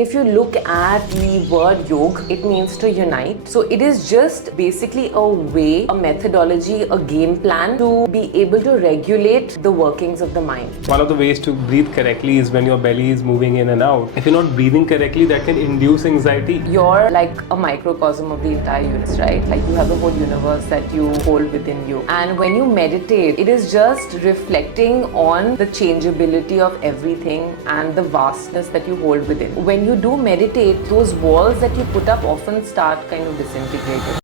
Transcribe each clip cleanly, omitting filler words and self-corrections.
If you look at the word yoga, it means to unite. So it is just basically a way, a methodology, a game plan to be able to regulate the workings of the mind. One of the ways to breathe correctly is when your belly is moving in and out. If you're not breathing correctly, that can induce anxiety. You're like a microcosm of the entire universe, right? Like you have the whole universe that you hold within you. And when you meditate, it is just reflecting on the changeability of everything and the vastness that you hold within. When you do meditate, those walls that you put up often start kind of disintegrating.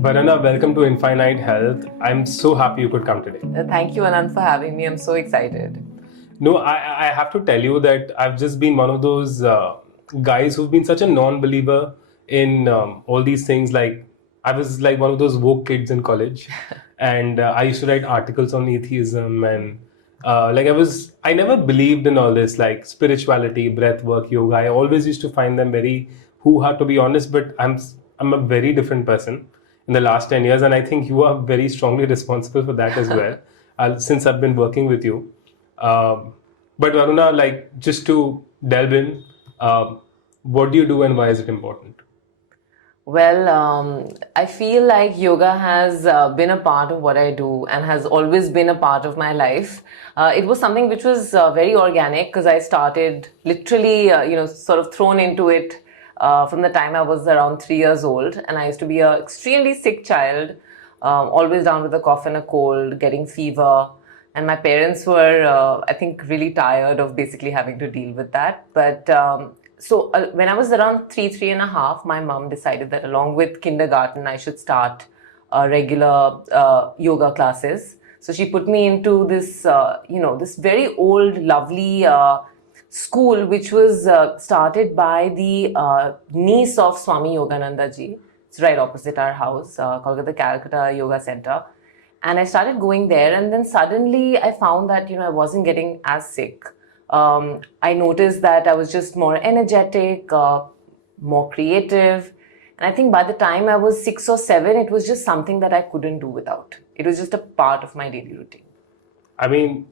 Varuna, welcome to Infinite Health. I'm so happy you could come today. Thank you, Anant, for having me. I'm so excited. No, I have to tell you that I've just been one of those guys who've been such a non-believer in all these things. Like, I was like one of those woke kids in college. And I used to write articles on atheism and I never believed in all this like spirituality, breath work, yoga. I always used to find them very hoo-ha, to be honest, but I'm a very different person in the last 10 years. And I think you are very strongly responsible for that as well, since I've been working with you. But Varuna, like just to delve in, what do you do and why is it important? Well, I feel like yoga has been a part of what I do and has always been a part of my life. It was something which was very organic because I started literally, sort of thrown into it from the time I was around 3 years old. And I used to be an extremely sick child, always down with a cough and a cold, getting fever. And my parents were, I think, really tired of basically having to deal with that. But So when I was around 3.5, my mom decided that along with kindergarten, I should start regular yoga classes. So she put me into this, this very old, lovely school, which was started by the niece of Swami Yogananda ji. It's right opposite our house, called the Calcutta Yoga Center. And I started going there, and then suddenly I found that, I wasn't getting as sick. I noticed that I was just more energetic, more creative. And I think by the time I was 6 or 7, it was just something that I couldn't do without. It was just a part of my daily routine. I mean,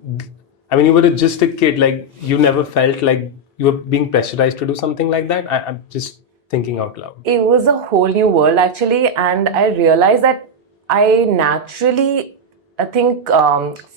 you were just a kid. Like, you never felt like you were being pressurized to do something like that? I'm just thinking out loud. It was a whole new world, actually. And I realized that I naturally, I think,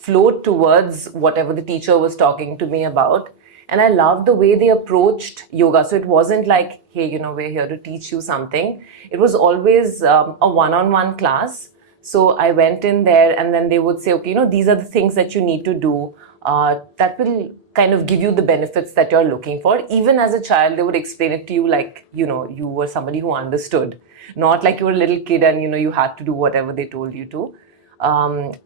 flowed towards whatever the teacher was talking to me about. And I loved the way they approached yoga. So it wasn't like, hey, we're here to teach you something. It was always a one-on-one class. So I went in there and then they would say, okay, these are the things that you need to do that will kind of give you the benefits that you're looking for. Even as a child, they would explain it to you like, you were somebody who understood. Not like you were a little kid and, you had to do whatever they told you to.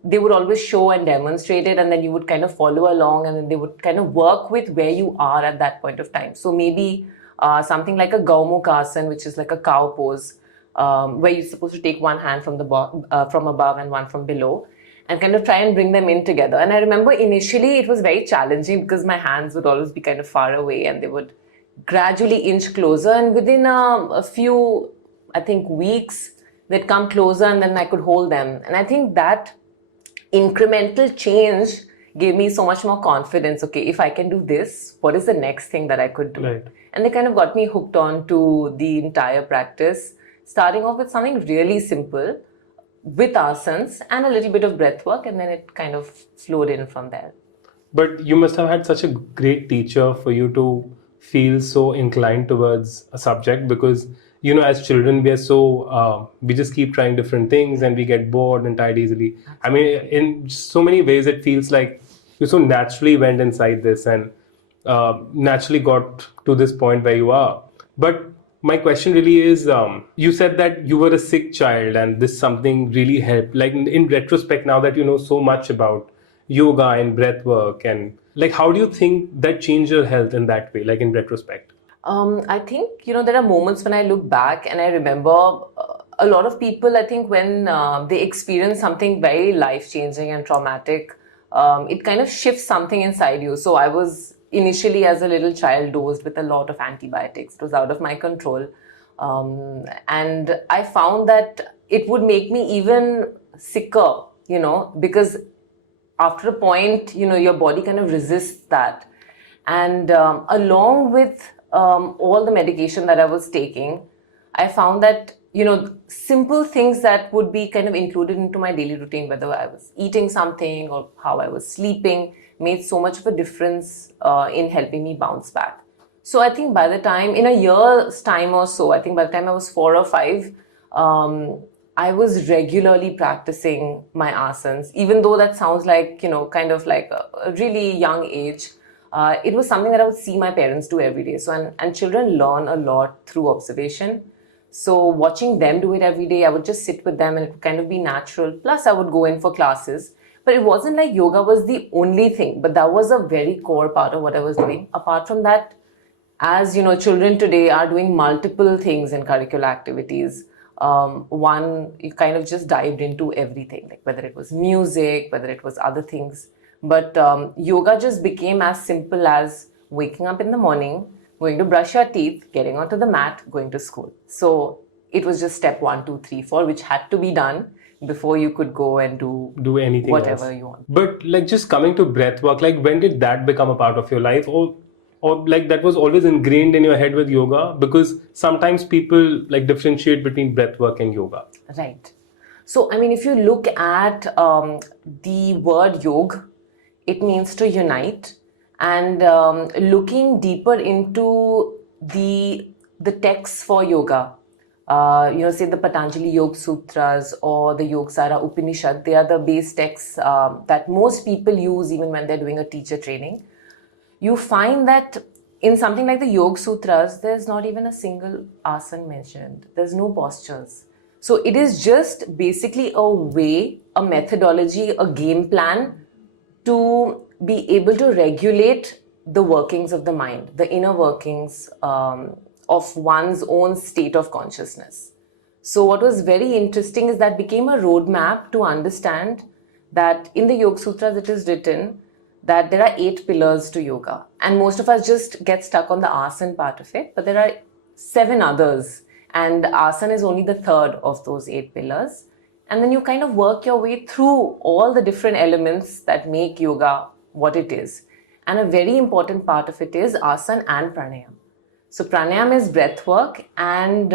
They would always show and demonstrate it, and then you would kind of follow along, and then they would kind of work with where you are at that point of time. So maybe something like a Gaumukhasan, which is like a cow pose, where you're supposed to take one hand from above and one from below, and kind of try and bring them in together. And I remember initially it was very challenging because my hands would always be kind of far away, and they would gradually inch closer. And within a few, I think, weeks, they'd come closer and then I could hold them. And I think that incremental change gave me so much more confidence. Okay, if I can do this, what is the next thing that I could do? Right. And they kind of got me hooked on to the entire practice, starting off with something really simple with asanas and a little bit of breath work, and then it kind of flowed in from there. But you must have had such a great teacher for you to feel so inclined towards a subject, because as children, we are so, we just keep trying different things and we get bored and tired easily. I mean, in so many ways, it feels like you so naturally went inside this and naturally got to this point where you are. But my question really is, you said that you were a sick child and this something really helped. Like in retrospect, now that you know so much about yoga and breath work, and like, how do you think that changed your health in that way, like in retrospect? I think, there are moments when I look back and I remember a lot of people, I think when they experience something very life-changing and traumatic, it kind of shifts something inside you. So I was initially as a little child dosed with a lot of antibiotics. It was out of my control. And I found that it would make me even sicker, because after a point, your body kind of resists that. And along with all the medication that I was taking, I found that, simple things that would be kind of included into my daily routine, whether I was eating something or how I was sleeping, made so much of a difference in helping me bounce back. So I think by the time, in a year's time or so, I think by the time I was 4 or 5, I was regularly practicing my asanas, even though that sounds like, kind of like a really young age. It was something that I would see my parents do every day. So, and children learn a lot through observation. So watching them do it every day, I would just sit with them and it would kind of be natural. Plus, I would go in for classes. But it wasn't like yoga was the only thing, but that was a very core part of what I was doing. Apart from that, as children today are doing multiple things in curricular activities. One, you kind of just dived into everything, like whether it was music, whether it was other things. But yoga just became as simple as waking up in the morning, going to brush your teeth, getting onto the mat, going to school. So it was just step 1, 2, 3, 4, which had to be done before you could go and do anything whatever else you want. But like just coming to breath work, like when did that become a part of your life, or like that was always ingrained in your head with yoga? Because sometimes people like differentiate between breath work and yoga. Right. So, I mean, if you look at the word yoga, it means to unite. And looking deeper into the texts for yoga, say the Patanjali Yoga Sutras or the Yogasara Upanishad, they are the base texts that most people use even when they're doing a teacher training. You find that in something like the Yoga Sutras, there's not even a single asana mentioned. There's no postures. So it is just basically a way, a methodology, a game plan to be able to regulate the workings of the mind, the inner workings of one's own state of consciousness. So what was very interesting is that became a roadmap to understand that in the Yoga Sutras it is written that there are 8 pillars to yoga. And most of us just get stuck on the asana part of it, but there are 7 others. And asana is only the third of those 8 pillars. And then you kind of work your way through all the different elements that make yoga what it is. And a very important part of it is asana and pranayam. So pranayam is breath work. And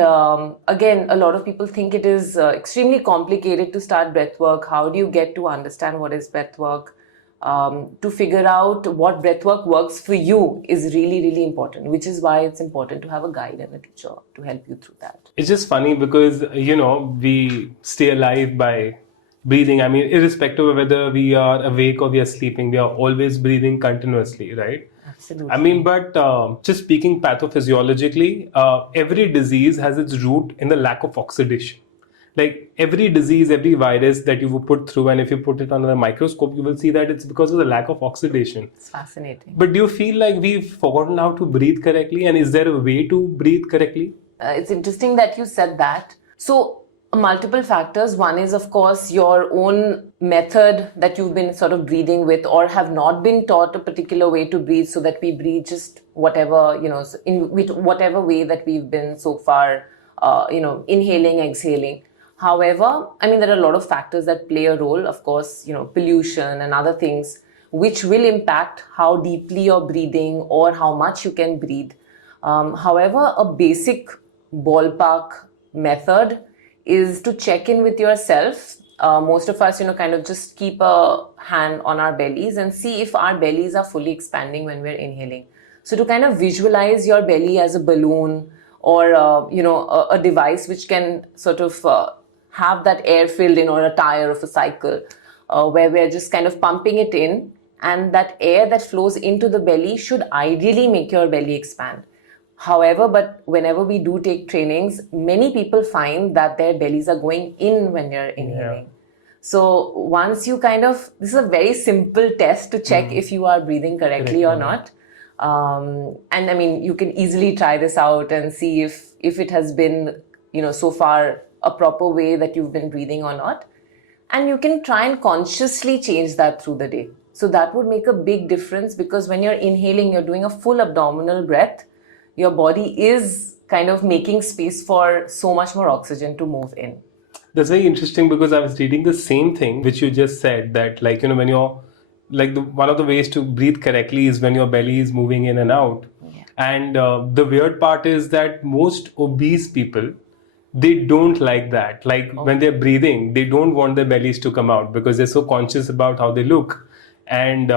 again, a lot of people think it is extremely complicated to start breath work. How do you get to understand what is breath work? To figure out what breathwork works for you is really, really important, which is why it's important to have a guide and a teacher to help you through that. It's just funny because, we stay alive by breathing. I mean, irrespective of whether we are awake or we are sleeping, we are always breathing continuously, right? Absolutely. I mean, but just speaking pathophysiologically, every disease has its root in the lack of oxidation. Like every disease, every virus that you will put through, and if you put it under a microscope, you will see that it's because of the lack of oxidation. It's fascinating. But do you feel like we've forgotten how to breathe correctly? And is there a way to breathe correctly? It's interesting that you said that. So multiple factors. One is, of course, your own method that you've been sort of breathing with or have not been taught a particular way to breathe, so that we breathe just whatever, with whatever way that we've been so far, inhaling, exhaling. However, I mean, there are a lot of factors that play a role, of course, pollution and other things, which will impact how deeply you're breathing or how much you can breathe. However, a basic ballpark method is to check in with yourself. Most of us, kind of just keep a hand on our bellies and see if our bellies are fully expanding when we're inhaling. So to kind of visualize your belly as a balloon or, a device which can sort of have that air filled in, or a tire of a cycle, where we're just kind of pumping it in, and that air that flows into the belly should ideally make your belly expand. However, but whenever we do take trainings, many people find that their bellies are going in when they're inhaling. Yeah. So once you this is a very simple test to check if you are breathing correctly or not. And I mean, you can easily try this out and see if it has been, so far a proper way that you've been breathing or not. And you can try and consciously change that through the day. So that would make a big difference, because when you're inhaling, you're doing a full abdominal breath. Your body is kind of making space for so much more oxygen to move in. That's very interesting, because I was reading the same thing which you just said, that when you're like one of the ways to breathe correctly is when your belly is moving in and out. Yeah. And the weird part is that most obese people, they don't like that. Like when they're breathing, they don't want their bellies to come out because they're so conscious about how they look. And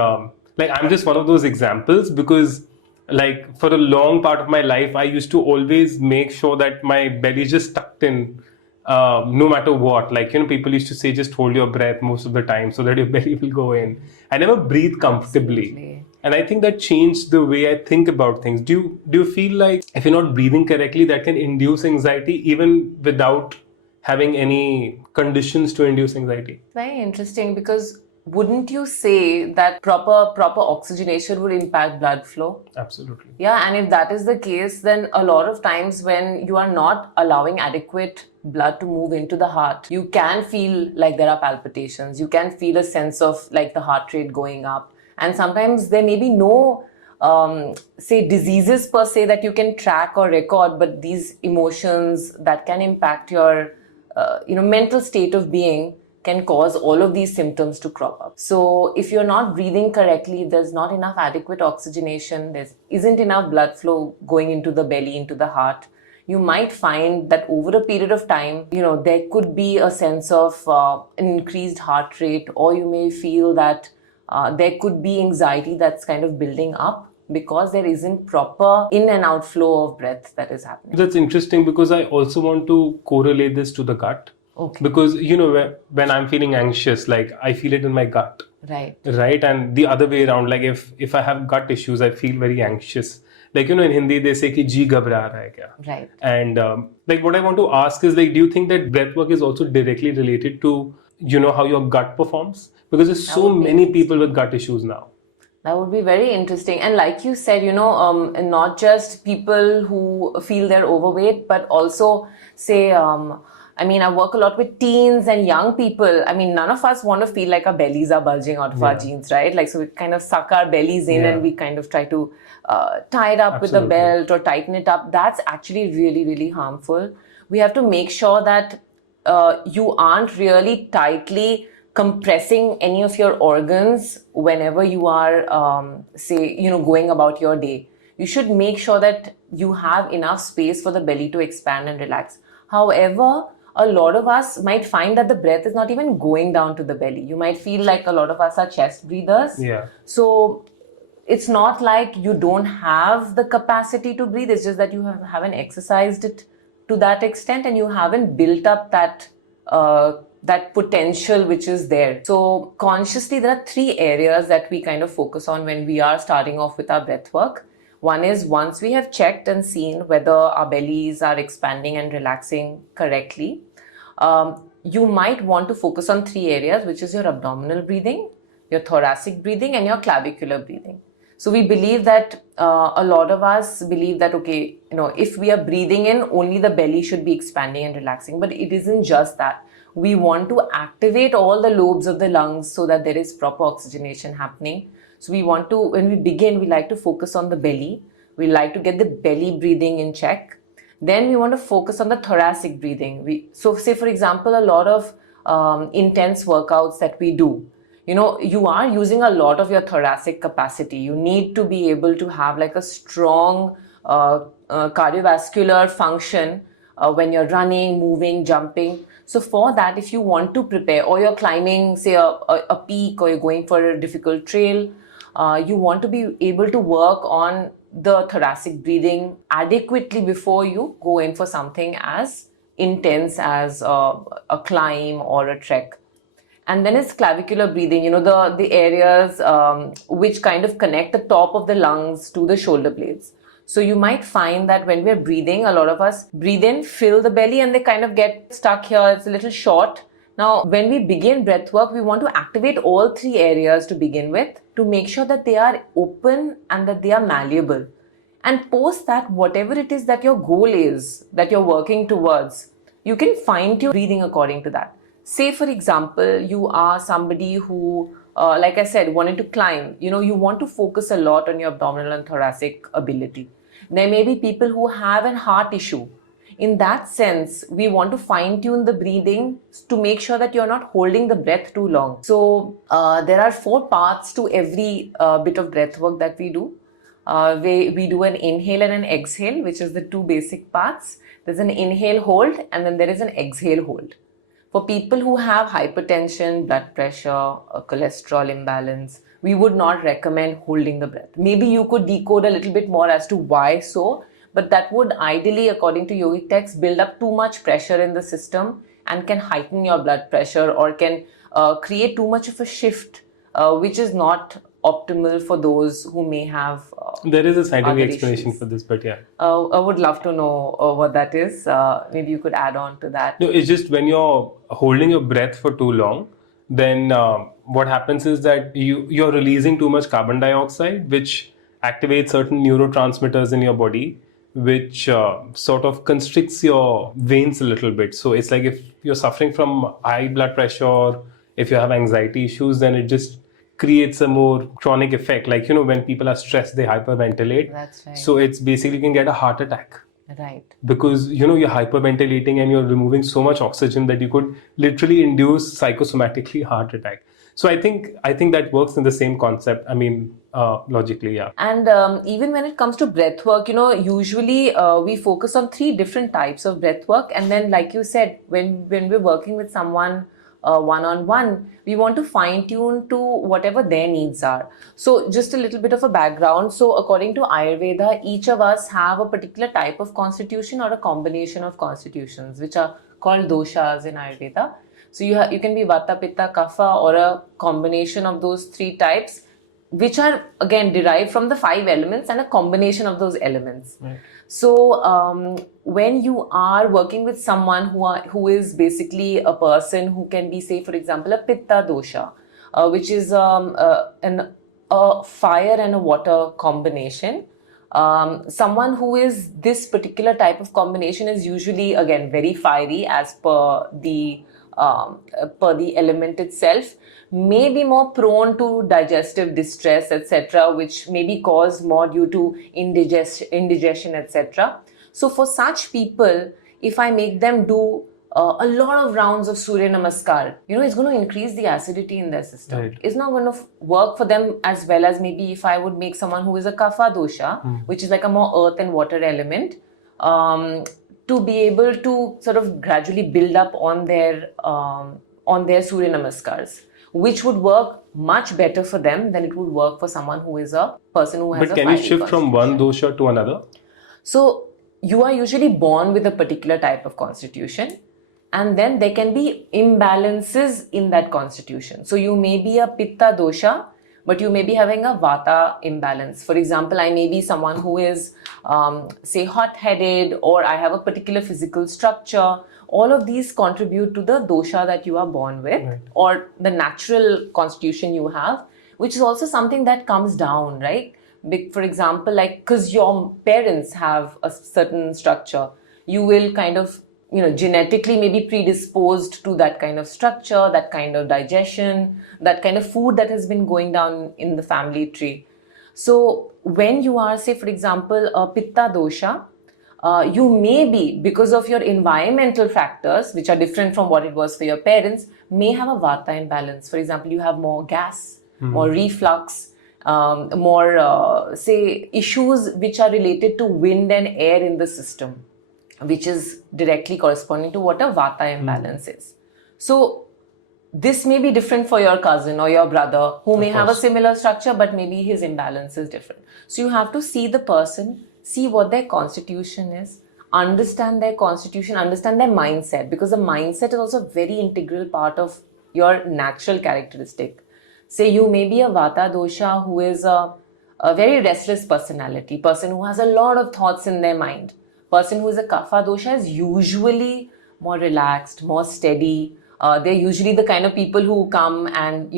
like I'm just one of those examples because like for a long part of my life, I used to always make sure that my belly is just tucked in, no matter what. Like, you know, people used to say, just hold your breath most of the time so that your belly will go in. I never breathe comfortably. Absolutely. And I think that changed the way I think about things. Do you feel like if you're not breathing correctly, that can induce anxiety even without having any conditions to induce anxiety? Very interesting, because wouldn't you say that proper oxygenation would impact blood flow? Absolutely. Yeah, and if that is the case, then a lot of times when you are not allowing adequate blood to move into the heart, you can feel like there are palpitations. You can feel a sense of like the heart rate going up. And sometimes there may be no, say, diseases per se that you can track or record, but these emotions that can impact your, mental state of being can cause all of these symptoms to crop up. So if you're not breathing correctly, if there's not enough adequate oxygenation, there isn't enough blood flow going into the belly, into the heart, you might find that over a period of time, there could be a sense of an increased heart rate, or you may feel that there could be anxiety that's kind of building up because there isn't proper in and out flow of breath that is happening. That's interesting because I also want to correlate this to the gut. Okay. Because, when I'm feeling anxious, like I feel it in my gut. Right. Right. And the other way around, like if I have gut issues, I feel very anxious. Like, in Hindi, they say, ki ji ghabra raha hai kya? Right. And like what I want to ask is, like, do you think that breathwork is also directly related to, how your gut performs? Because there's so many people with gut issues now. That would be very interesting. And like you said, not just people who feel they're overweight, but also say, I work a lot with teens and young people. None of us want to feel like our bellies are bulging out of our jeans, right? Like, so we kind of suck our bellies in and we kind of try to tie it up with a belt or tighten it up. That's actually really, really harmful. We have to make sure that you aren't really tightly compressing any of your organs whenever you are, going about your day. You should make sure that you have enough space for the belly to expand and relax. However, a lot of us might find that the breath is not even going down to the belly. You might feel like a lot of us are chest breathers. Yeah. So it's not like you don't have the capacity to breathe. It's just that you haven't exercised it to that extent and you haven't built up that potential which is there. So consciously, there are 3 areas that we kind of focus on when we are starting off with our breath work. One is, once we have checked and seen whether our bellies are expanding and relaxing correctly, you might want to focus on 3 areas, which is your abdominal breathing, your thoracic breathing, and your clavicular breathing. So we believe that a lot of us believe that, okay, if we are breathing in, only the belly should be expanding and relaxing. But it isn't just that. We want to activate all the lobes of the lungs so that there is proper oxygenation happening. So we want to, when we begin, we like to focus on the belly. We like to get the belly breathing in check. Then we want to focus on the thoracic breathing. So say, for example, a lot of intense workouts that we do, you are using a lot of your thoracic capacity. You need to be able to have like a strong cardiovascular function when you're running, moving, jumping. So for that, if you want to prepare, or you're climbing, say, a peak, or you're going for a difficult trail, you want to be able to work on the thoracic breathing adequately before you go in for something as intense as a climb or a trek. And then it's clavicular breathing, the areas which kind of connect the top of the lungs to the shoulder blades. So you might find that when we're breathing, a lot of us breathe in, fill the belly, and they kind of get stuck here. It's a little short. Now, when we begin breath work, we want to activate all 3 areas to begin with to make sure that they are open and that they are malleable. And post that, whatever it is that your goal is, that you're working towards, you can fine-tune breathing according to that. Say, for example, you are somebody who, like I said, wanted to climb. You want to focus a lot on your abdominal and thoracic ability. There may be people who have a heart issue. in that sense, we want to fine tune the breathing to make sure that you're not holding the breath too long. So there are 4 parts to every bit of breath work that we do. We do an inhale and an exhale, which is the 2 basic parts. There's an inhale hold and then there is an exhale hold. For people who have hypertension, blood pressure, cholesterol imbalance, we would not recommend holding the breath. Maybe you could decode a little bit more as to why so, but that would ideally, according to yogic texts, build up too much pressure in the system and can heighten your blood pressure or can create too much of a shift, which is not optimal for those who may have There is a other scientific explanation issues. for this, but yeah. I would love to know what that is. Maybe you could add on to that. No, it's just when you're holding your breath for too long, then what happens is that you're releasing too much carbon dioxide, which activates certain neurotransmitters in your body, which sort of constricts your veins a little bit. So it's like if you're suffering from high blood pressure, if you have anxiety issues, then it just creates a more chronic effect. Like, when people are stressed, they hyperventilate. That's right. So it's basically you can get a heart attack. Right. Because you're hyperventilating and you're removing so much oxygen that you could literally induce psychosomatically heart attack. So I think that works in the same concept. I mean, logically, yeah. And even when it comes to breath work, usually we focus on 3 different types of breath work. And then, like you said, when we're working with someone one-on-one, we want to fine-tune to whatever their needs are. So just a little bit of a background. So according to Ayurveda, each of us have a particular type of constitution or a combination of constitutions, which are called doshas in Ayurveda. So you can be Vata, Pitta, Kapha, or a combination of those 3 types, which are again derived from the 5 elements and a combination of those elements. Right. So when you are working with someone who is basically a person who can be, say, for example, a Pitta dosha, which is a fire and a water combination. Someone who is this particular type of combination is usually, again, very fiery as per the element itself, may be more prone to digestive distress, etc., which may be caused more due to indigestion, etc. So for such people, if I make them do a lot of rounds of Surya Namaskar, it's going to increase the acidity in their system. Right. It's not going to work for them as well as maybe if I would make someone who is a Kapha dosha, which is like a more earth and water element, to be able to sort of gradually build up on their Surya Namaskars, which would work much better for them than it would work for someone who is a person who has But a can you fiery shift from one constitution. dosha to another? So you are usually born with a particular type of constitution, and then there can be imbalances in that constitution. So you may be a Pitta dosha, but you may be having a Vata imbalance. For example, I may be someone who is, say, hot-headed, or I have a particular physical structure. All of these contribute to the dosha that you are born with, Right. or the natural constitution you have, which is also something that comes down, right? For example, like, because your parents have a certain structure, you will kind of, genetically maybe predisposed to that kind of structure, that kind of digestion, that kind of food that has been going down in the family tree. So when you are, say, for example, a Pitta dosha, you may be, because of your environmental factors, which are different from what it was for your parents, may have a Vata imbalance. For example, you have more gas, more reflux, more, say, issues which are related to wind and air in the system, which is directly corresponding to what a Vata imbalance is. So this may be different for your cousin or your brother who may have a similar structure, but maybe his imbalance is different. So you have to see the person, see what their constitution is, understand their constitution, understand their mindset, because the mindset is also a very integral part of your natural characteristic. Say you may be a Vata dosha who is a very restless personality, person who has a lot of thoughts in their mind. Person who is a Kapha dosha is usually more relaxed, more steady. They're usually the kind of people who come and,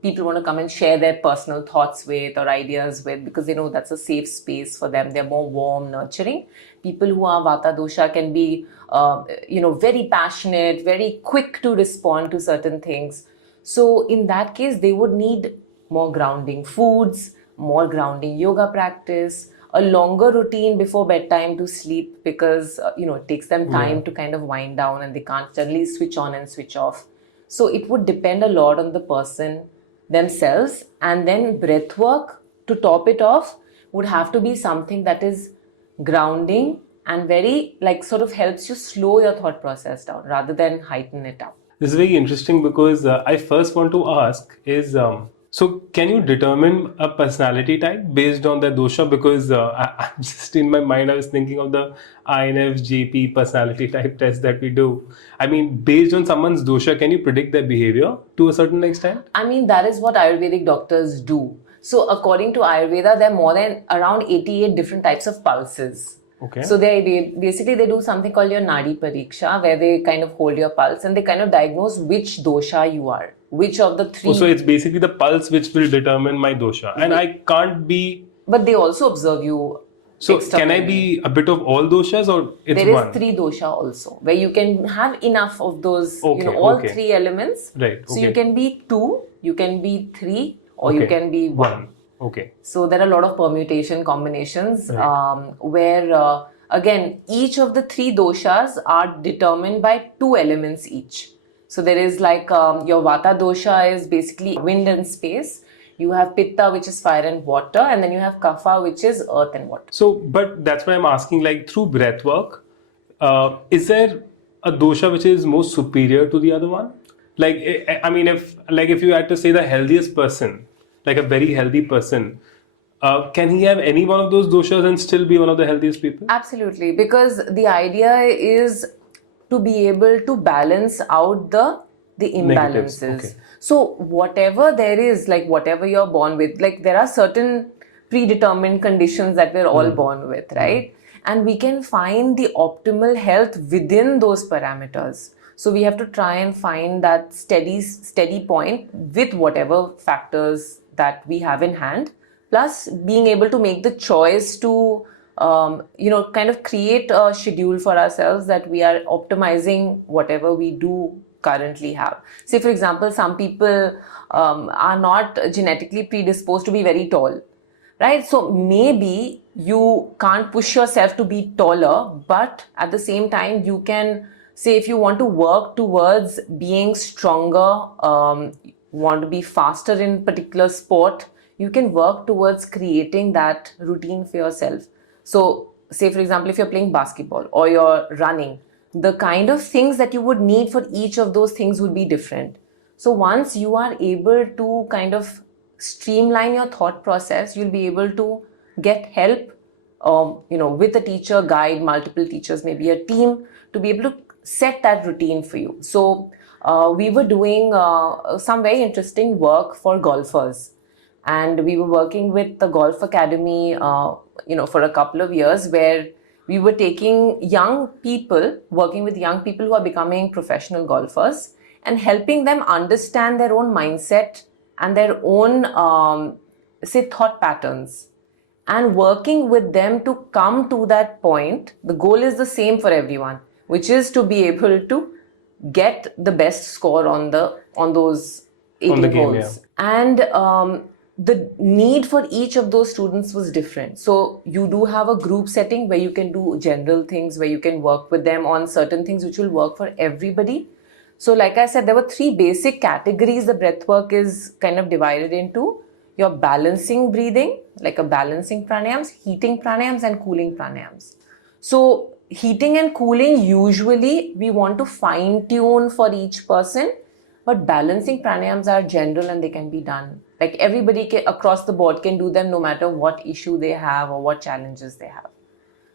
people want to come and share their personal thoughts with or ideas with, because they know that's a safe space for them. They're more warm, nurturing. People who are Vata dosha can be, very passionate, very quick to respond to certain things. So in that case, they would need more grounding foods, more grounding yoga practice, a longer routine before bedtime to sleep because it takes them time Yeah. to kind of wind down and they can't suddenly switch on and switch off. So it would depend a lot on the person themselves. And then breath work to top it off would have to be something that is grounding and very like sort of helps you slow your thought process down rather than heighten it up. This is very interesting because I first want to ask is so can you determine a personality type based on the dosha? Because I'm just in my mind, I was thinking of the INFJP personality type test that we do. I mean, based on someone's dosha, can you predict their behavior to a certain extent? I mean, that is what Ayurvedic doctors do. So, according to Ayurveda, there are more than around 88 different types of pulses. Okay. So, they basically they do something called your Nadi Pariksha, where they kind of hold your pulse and they kind of diagnose which dosha you are, which of the three. Oh, so it's basically the pulse which will determine my dosha, and I can't be. But they also observe you. So can I be a bit of all doshas or it's there one? is three dosha also, where you can have enough of those, Okay, all okay. three elements. Right. So Okay. you can be 2, you can be 3, or you Okay. can be 1. Okay. So there are a lot of permutation combinations Right. where again each of the 3 doshas are determined by 2 elements each. So there is like your Vata dosha is basically wind and space. You have Pitta, which is fire and water, and then you have Kapha, which is earth and water. So, but that's why I'm asking, like through breath work, is there a dosha which is more superior to the other one? Like, I mean, if you had to say the healthiest person, like a very healthy person, can he have any one of those doshas and still be one of the healthiest people? Absolutely, because the idea is to be able to balance out the Negatives, imbalances. okay. So whatever there is, like whatever you're born with, like there are certain predetermined conditions that we're all born with, right? And we can find the optimal health within those parameters. So we have to try and find that steady point with whatever factors that we have in hand, plus being able to make the choice to kind of create a schedule for ourselves that we are optimizing whatever we do currently have. Say, for example, some people are not genetically predisposed to be very tall, right? So maybe you can't push yourself to be taller, but at the same time, you can say if you want to work towards being stronger, want to be faster in particular sport, you can work towards creating that routine for yourself. So say, for example, if you're playing basketball or you're running, the kind of things that you would need for each of those things would be different. So once you are able to kind of streamline your thought process, you'll be able to get help, with a teacher, guide, multiple teachers, maybe a team to be able to set that routine for you. So we were doing some very interesting work for golfers. And we were working with the Golf Academy, for a couple of years, where we were taking young people, working with young people who are becoming professional golfers and helping them understand their own mindset and their own, thought patterns, and working with them to come to that point. The goal is the same for everyone, which is to be able to get the best score on those 18 On the game, holes. And the need for each of those students was different. So you do have a group setting where you can do general things, where you can work with them on certain things which will work for everybody. So like I said, there were 3 basic categories the breath work is kind of divided into. Your balancing breathing, like a balancing pranayams, heating pranayams, and cooling pranayams. So heating and cooling, usually we want to fine tune for each person, but balancing pranayams are general and they can be done. Like everybody across the board can do them no matter what issue they have or what challenges they have.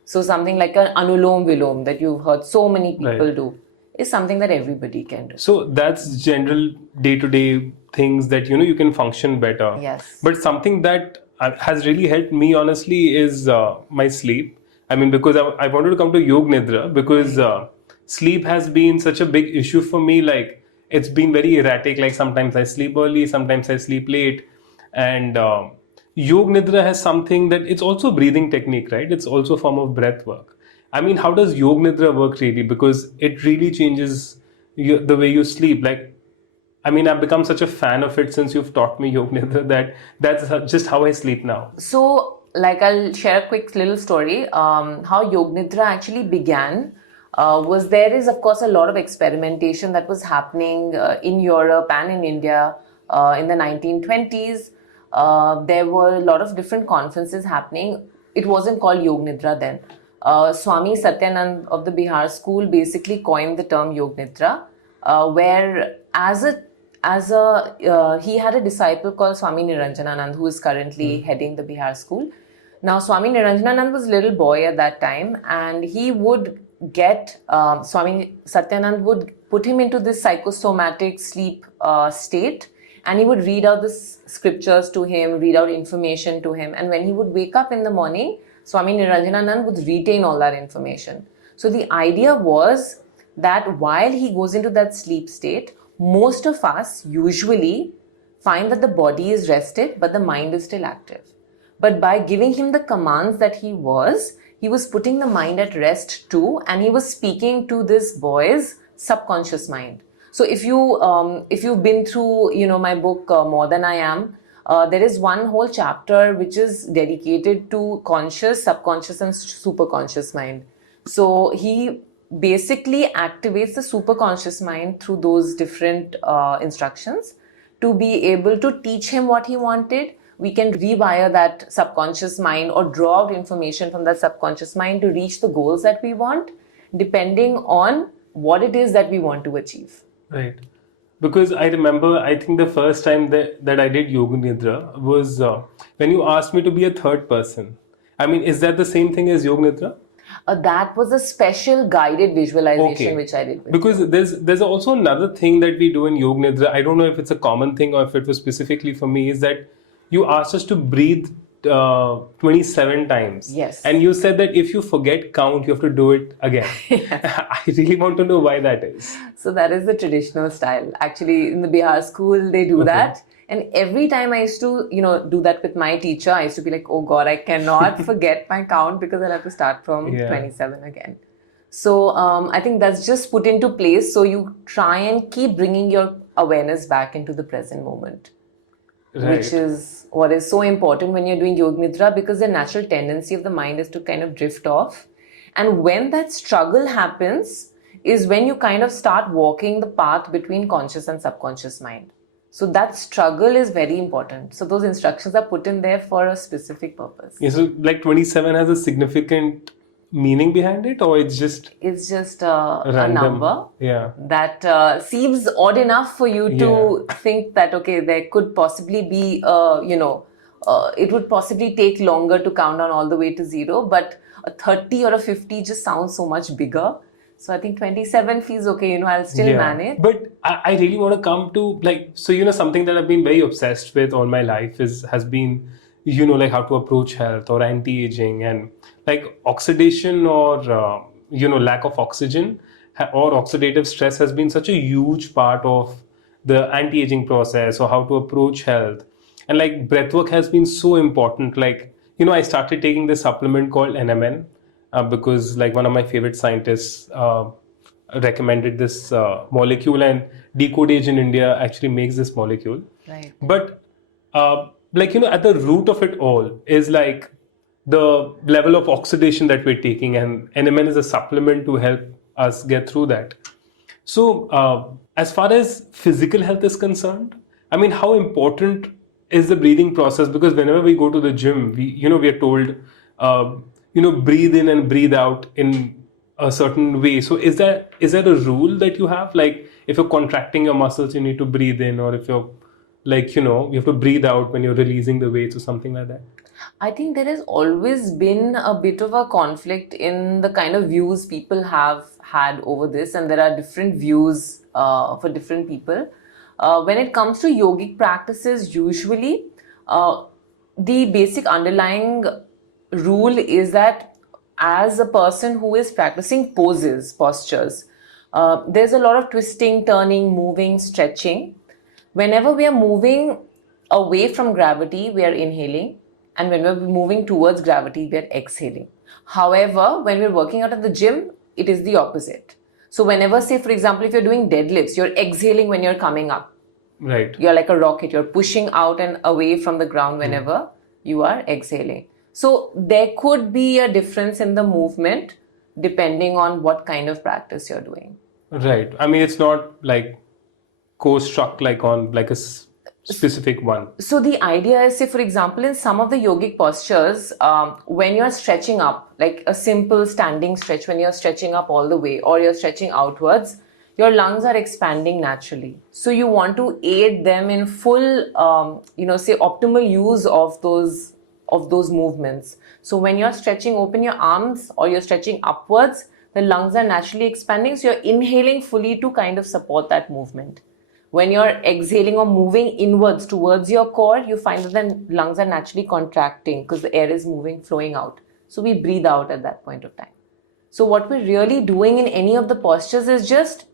So something like an anulom vilom that you've heard so many people do is something that everybody can do. So that's general day-to-day things that you can function better. Yes. But something that has really helped me honestly is my sleep. I mean, because I wanted to come to Yoga Nidra because sleep has been such a big issue for me. Like it's been very erratic. Like sometimes I sleep early, sometimes I sleep late, and Yoga Nidra has something that it's also a breathing technique, right? It's also a form of breath work. I mean, how does Yoga Nidra work really? Because it really changes the way you sleep. Like, I mean, I've become such a fan of it since you've taught me Yoga Nidra that's just how I sleep now. So I'll share a quick little story. How Yog Nidra actually began was there is, of course, a lot of experimentation that was happening in Europe and in India in the 1920s. There were a lot of different conferences happening. It wasn't called Yog Nidra then. Swami Satyanand of the Bihar school basically coined the term Yog Nidra, where he had a disciple called Swami Niranjananand, who is currently heading the Bihar school. Now, Swami Niranjananand was a little boy at that time, and he would get Swami Satyanand would put him into this psychosomatic sleep state, and he would read out the scriptures to him, read out information to him, and when he would wake up in the morning, Swami Niranjananand would retain all that information. So the idea was that while he goes into that sleep state, most of us usually find that the body is rested, but the mind is still active. But by giving him the commands that he was putting the mind at rest too, and he was speaking to this boy's subconscious mind. So if you've been through, my book More Than I Am, there is one whole chapter which is dedicated to conscious, subconscious, and superconscious mind. So he basically activates the superconscious mind through those different instructions to be able to teach him what he wanted. We can rewire that subconscious mind or draw out information from that subconscious mind to reach the goals that we want, depending on what it is that we want to achieve. Right. Because I remember, I think the first time that I did Yoga Nidra was when you asked me to be a third person. I mean, is that the same thing as Yoga Nidra? That was a special guided visualization which I did. Because there's also another thing that we do in Yoga Nidra. I don't know if it's a common thing or if it was specifically for me, is that you asked us to breathe 27 times. Yes. And you said that if you forget count, you have to do it again. I really want to know why that is. So that is the traditional style. Actually, in the Bihar school, they do that. And every time I used to, do that with my teacher, I used to be like, oh God, I cannot forget my count because I'll have to start from 27 again. So I think that's just put into place. So you try and keep bringing your awareness back into the present moment. Right. Which is what is so important when you're doing Yoga Nidra, because the natural tendency of the mind is to kind of drift off. And when that struggle happens is when you kind of start walking the path between conscious and subconscious mind. So that struggle is very important. So those instructions are put in there for a specific purpose. Yeah, so like 27 has a significant meaning behind it, or it's just a number that seems odd enough for you to think that, okay, there could possibly be it would possibly take longer to count down all the way to 0, but a 30 or a 50 just sounds so much bigger. So I think 27 feels okay, I'll still manage. But I really want to come to something that I've been very obsessed with all my life has been, how to approach health or anti-aging, and like oxidation or, lack of oxygen or oxidative stress has been such a huge part of the anti-aging process, or how to approach health. And like breathwork has been so important. Like, I started taking this supplement called NMN because like one of my favorite scientists recommended this molecule, and Decode Age in India actually makes this molecule. Right. But at the root of it all is like the level of oxidation that we're taking, and NMN is a supplement to help us get through that. So as far as physical health is concerned, I mean, how important is the breathing process? Because whenever we go to the gym, we are told, breathe in and breathe out in a certain way. So is that a rule that you have? Like if you're contracting your muscles, you need to breathe in, or if you're you have to breathe out when you're releasing the weights or something like that? I think there has always been a bit of a conflict in the kind of views people have had over this, and there are different views for different people. When it comes to yogic practices, usually the basic underlying rule is that as a person who is practicing postures, there's a lot of twisting, turning, moving, stretching. Whenever we are moving away from gravity, we are inhaling. And when we're moving towards gravity, we are exhaling. However, when we're working out at the gym, it is the opposite. So whenever, say, for example, if you're doing deadlifts, you're exhaling when you're coming up. Right. You're like a rocket. You're pushing out and away from the ground whenever you are exhaling. So there could be a difference in the movement depending on what kind of practice you're doing. Right. I mean, it's not like co-struck like on like a specific one. So the idea is, say, for example, in some of the yogic postures, when you're stretching up, like a simple standing stretch, when you're stretching up all the way or you're stretching outwards, your lungs are expanding naturally. So you want to aid them in full, say, optimal use of those movements. So when you're stretching open your arms or you're stretching upwards, the lungs are naturally expanding. So you're inhaling fully to kind of support that movement. When you're exhaling or moving inwards towards your core, you find that the lungs are naturally contracting because the air is moving, flowing out. So we breathe out at that point of time. So what we're really doing in any of the postures is just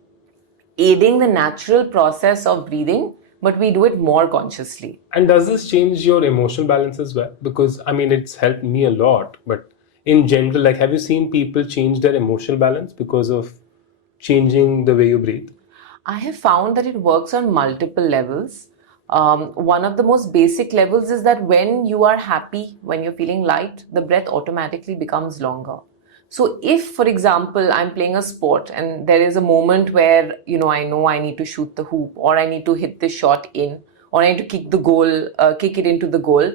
aiding the natural process of breathing, but we do it more consciously. And does this change your emotional balance as well? Because I mean, it's helped me a lot. But in general, like, have you seen people change their emotional balance because of changing the way you breathe? I have found that it works on multiple levels. One of the most basic levels is that when you are happy, when you're feeling light, the breath automatically becomes longer. So if, for example, I'm playing a sport and there is a moment where, I know I need to shoot the hoop or I need to hit the shot in or I need to kick it into the goal,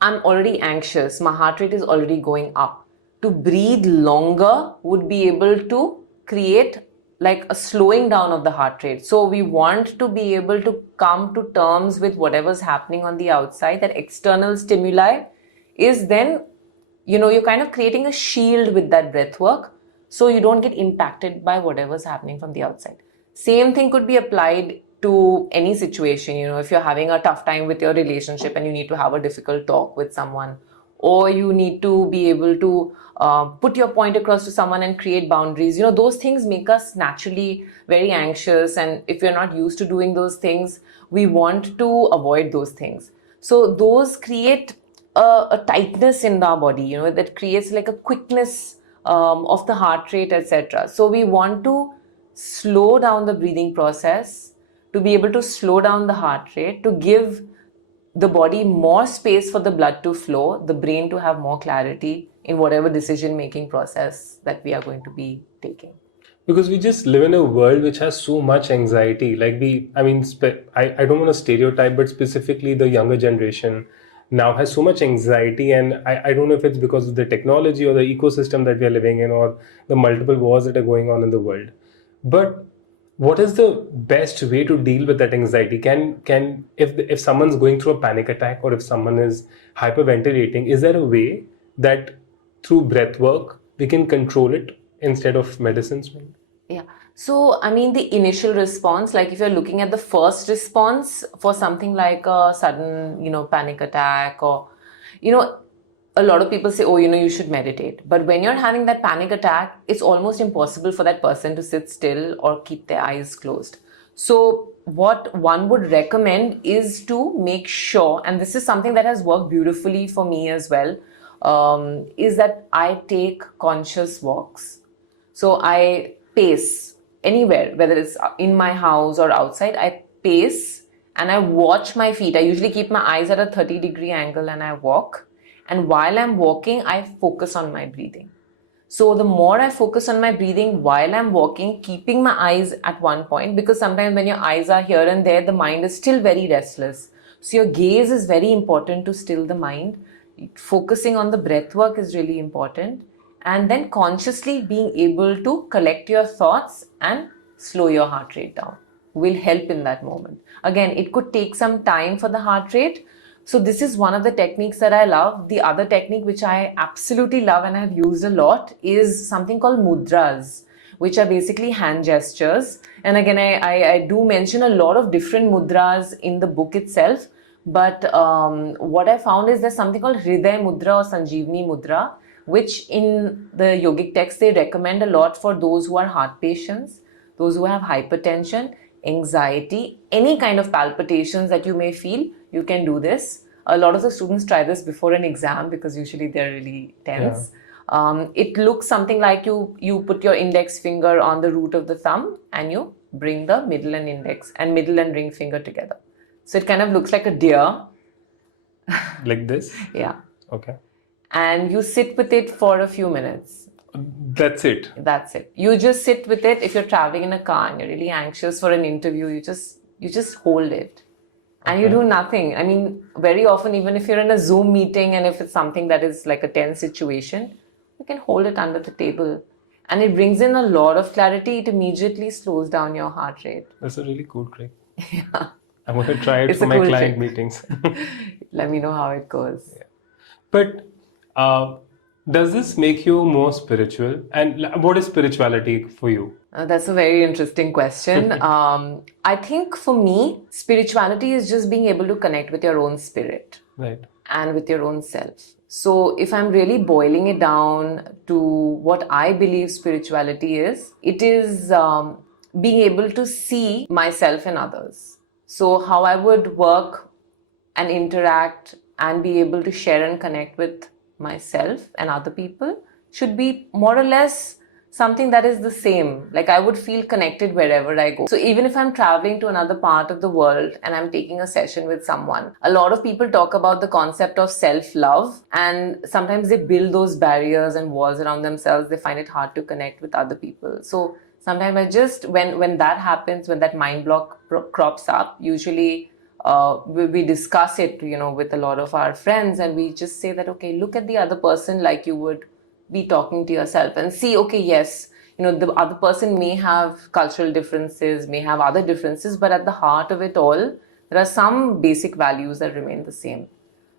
I'm already anxious. My heart rate is already going up. To breathe longer would be able to create like a slowing down of the heart rate. So we want to be able to come to terms with whatever's happening on the outside. That external stimuli is then, you're kind of creating a shield with that breath work so you don't get impacted by whatever's happening from the outside. Same thing could be applied to any situation. If you're having a tough time with your relationship and you need to have a difficult talk with someone, or you need to be able to put your point across to someone and create boundaries, those things make us naturally very anxious, and if you're not used to doing those things, we want to avoid those things. So those create a tightness in our body, that creates like a quickness of the heart rate, etc. So we want to slow down the breathing process, to be able to slow down the heart rate, to give the body more space for the blood to flow, the brain to have more clarity in whatever decision making process that we are going to be taking. Because we just live in a world which has so much anxiety. Like I don't want to stereotype, but specifically the younger generation now has so much anxiety. And I don't know if it's because of the technology or the ecosystem that we are living in or the multiple wars that are going on in the world. But what is the best way to deal with that anxiety? If someone's going through a panic attack or if someone is hyperventilating, is there a way that through breath work we can control it instead of medicines? Yeah. So, I mean, the initial response, like if you're looking at the first response for something like a sudden, panic attack, or, a lot of people say, oh, you should meditate. But when you're having that panic attack, it's almost impossible for that person to sit still or keep their eyes closed. So what one would recommend is to make sure, and this is something that has worked beautifully for me as well, is that I take conscious walks. So I pace anywhere, whether it's in my house or outside, I pace and I watch my feet. I usually keep my eyes at a 30-degree angle and I walk. And while I'm walking, I focus on my breathing. So the more I focus on my breathing while I'm walking, keeping my eyes at one point, because sometimes when your eyes are here and there, the mind is still very restless. So your gaze is very important to still the mind. Focusing on the breath work is really important. And then consciously being able to collect your thoughts and slow your heart rate down will help in that moment. Again, it could take some time for the heart rate. So this is one of the techniques that I love. The other technique which I absolutely love and I have used a lot is something called mudras, which are basically hand gestures. And again, I do mention a lot of different mudras in the book itself. But what I found is there's something called Hriday Mudra or Sanjeevani Mudra, which in the yogic text they recommend a lot for those who are heart patients, those who have hypertension, anxiety, any kind of palpitations that you may feel, you can do this. A lot of the students try this before an exam because usually they're really tense. Yeah. It looks something like you put your index finger on the root of the thumb and you bring the middle and ring finger together. So it kind of looks like a deer. Like this? Yeah. Okay. and you sit with it for a few minutes. That's it. That's it. You just sit with it. If you're traveling in a car and you're really anxious for an interview, you just hold it. And you Okay. do nothing. I mean, very often, even if you're in a Zoom meeting and if it's something that is like a tense situation, you can hold it under the table. And it brings in a lot of clarity. It immediately slows down your heart rate. That's a really cool trick. Yeah. I'm going to try it It's for a my cool client trick. meetings. Let me know how it goes. But does this make you more spiritual? And what is spirituality for you? That's a very interesting question. I think for me, spirituality is just being able to connect with your own spirit Right. and with your own self. So, if I'm really boiling it down to what I believe spirituality is, it is being able to see myself and others. So, how I would work and interact and be able to share and connect with myself and other people should be more or less something that is the same. Like I would feel connected wherever I go. So even if I'm traveling to another part of the world and I'm taking a session with someone, a lot of people talk about the concept of self-love, and sometimes they build those barriers and walls around themselves. They find it hard to connect with other people. So sometimes I just, when that happens, when that mind block crops up, usually we discuss it, with a lot of our friends, and we just say that, okay, look at the other person like you would be talking to yourself, and see, okay, yes, the other person may have cultural differences, may have other differences, but at the heart of it all, there are some basic values that remain the same.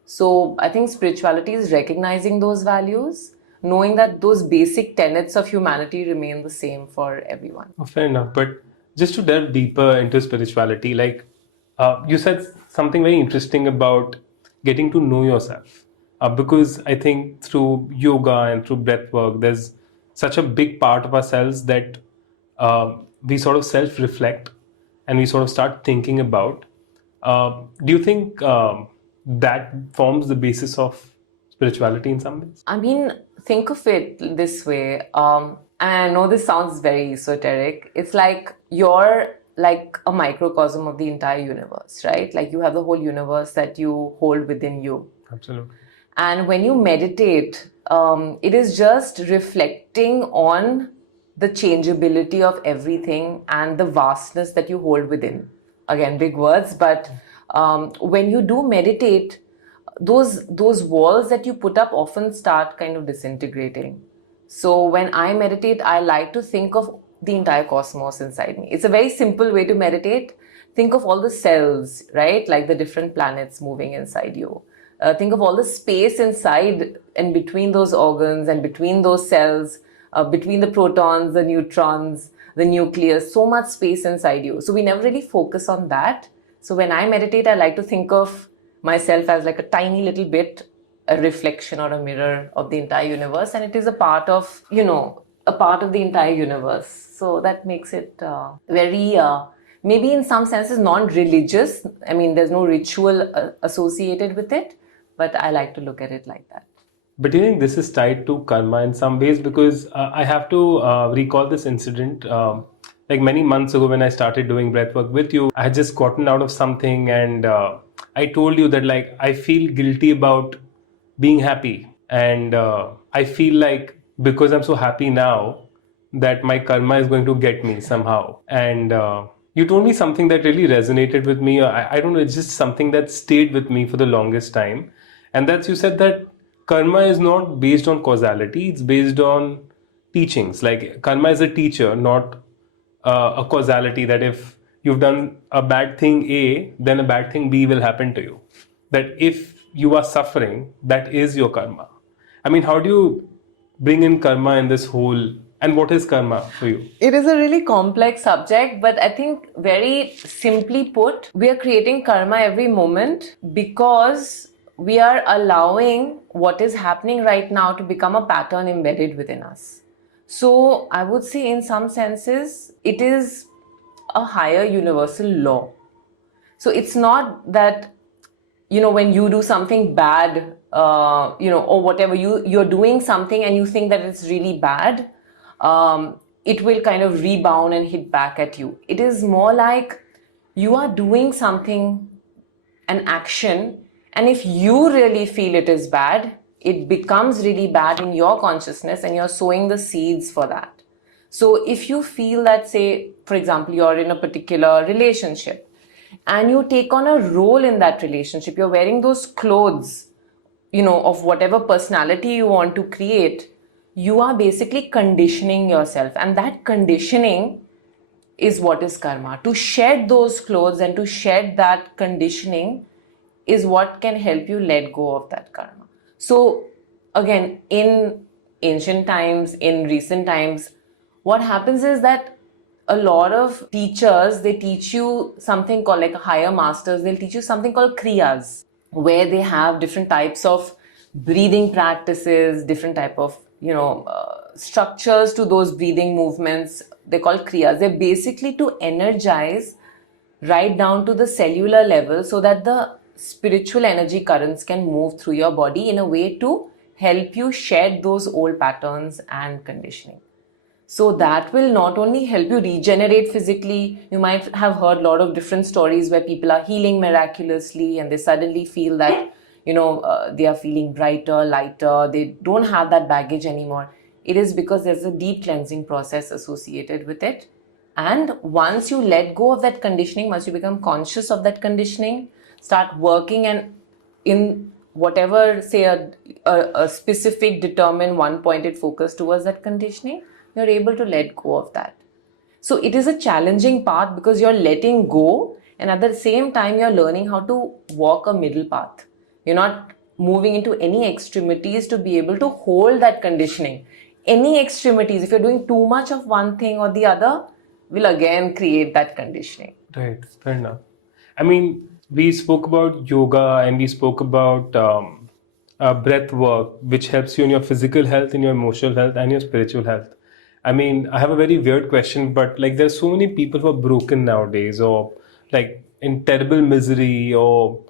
So I think spirituality is recognizing those values, knowing that those basic tenets of humanity remain the same for everyone. Oh, fair enough. But just to delve deeper into spirituality, like you said something very interesting about getting to know yourself. Because I think through yoga and through breath work, there's such a big part of ourselves that we sort of self reflect and we sort of start thinking about. Do you think that forms the basis of spirituality in some ways? I mean, think of it this way. And I know this sounds very esoteric. It's like you're like a microcosm of the entire universe, right? Like you have the whole universe that you hold within you. Absolutely. And when you meditate, it is just reflecting on the changeability of everything and the vastness that you hold within. Again, big words, but when you do meditate, those walls that you put up often start kind of disintegrating. So when I meditate, I like to think of the entire cosmos inside me. It's a very simple way to meditate. Think of all the cells, right? Like the different planets moving inside you. Think of all the space inside and between those organs and between those cells, between the protons, the neutrons, the nucleus, so much space inside you. So we never really focus on that. So when I meditate, I like to think of myself as like a tiny little bit, a reflection or a mirror of the entire universe, and it is a part of, a part of the entire universe. So that makes it very, maybe in some senses, non-religious. I mean, there's no ritual associated with it, but I like to look at it like that. But do you think this is tied to karma in some ways? Because I have to recall this incident. Like many months ago, when I started doing breathwork with you, I had just gotten out of something, and I told you that like I feel guilty about being happy, and I feel like because I'm so happy now that my karma is going to get me somehow. And you told me something that really resonated with me. I don't know, it's just something that stayed with me for the longest time. And that's, you said that karma is not based on causality, it's based on teachings. Like karma is a teacher, not a causality, that if you've done a bad thing A, then a bad thing B will happen to you. That if you are suffering, that is your karma. I mean, how do you bring in karma in this whole, and what is karma for you? It is a really complex subject, but I think very simply put, we are creating karma every moment because we are allowing what is happening right now to become a pattern embedded within us. So I would say in some senses, it is a higher universal law. So it's not that, when you do something bad, or whatever, you're doing something and you think that it's really bad, it will kind of rebound and hit back at you. It is more like you are doing something, an action, and if you really feel it is bad, it becomes really bad in your consciousness, and you're sowing the seeds for that. So if you feel that, say, for example, you're in a particular relationship and you take on a role in that relationship, you're wearing those clothes, of whatever personality you want to create, you are basically conditioning yourself. And that conditioning is what is karma. To shed those clothes and to shed that conditioning is what can help you let go of that karma. So again, in ancient times, in recent times, what happens is that a lot of teachers, they teach you something called, like higher masters, they'll teach you something called kriyas, where they have different types of breathing practices, different type of structures to those breathing movements. They call kriyas. They're basically to energize right down to the cellular level, so that the spiritual energy currents can move through your body in a way to help you shed those old patterns and conditioning. So that will not only help you regenerate physically. You might have heard a lot of different stories where people are healing miraculously and they suddenly feel that, they are feeling brighter, lighter. They don't have that baggage anymore. It is because there's a deep cleansing process associated with it. And once you let go of that conditioning, once you become conscious of that conditioning, start working and in whatever, say, a specific determined one-pointed focus towards that conditioning, you're able to let go of that. So it is a challenging path because you're letting go, and at the same time you're learning how to walk a middle path. You're not moving into any extremities to be able to hold that conditioning. Any extremities, if you're doing too much of one thing or the other, will again create that conditioning. Right, fair enough. I mean, we spoke about yoga and we spoke about breath work, which helps you in your physical health, in your emotional health, and your spiritual health. I mean, I have a very weird question, but like there's so many people who are broken nowadays, or like in terrible misery, or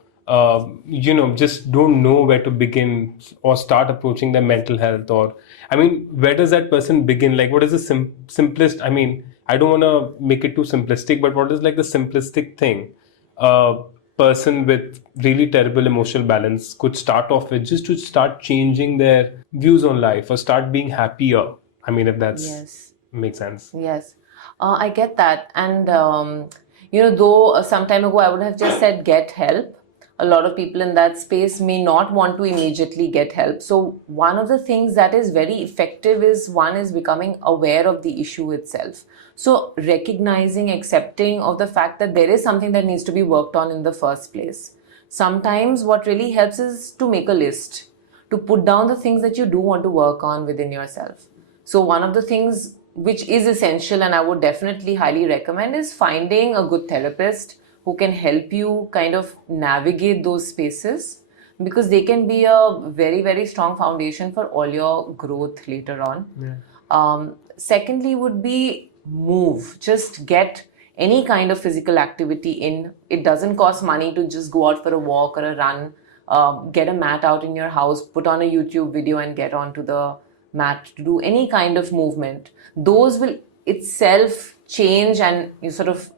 just don't know where to begin or start approaching their mental health. Or, I mean, where does that person begin? Like, what is the simplest? I mean, I don't want to make it too simplistic, but what is like the simplistic thing a person with really terrible emotional balance could start off with, just to start changing their views on life or start being happier? I mean, if that's Yes. makes sense. Yes, I get that. And, though some time ago I would have just said get help, a lot of people in that space may not want to immediately get help. So one of the things that is very effective is becoming aware of the issue itself. So recognizing, accepting of the fact that there is something that needs to be worked on in the first place. Sometimes what really helps is to make a list, to put down the things that you do want to work on within yourself. So one of the things which is essential, and I would definitely highly recommend, is finding a good therapist who can help you kind of navigate those spaces, because they can be a very, very strong foundation for all your growth later on. Yeah. Secondly would be move. Just get any kind of physical activity in. It doesn't cost money to just go out for a walk or a run. Get a mat out in your house, put on a YouTube video and get onto the mat to do any kind of movement. Those will itself change and you sort of,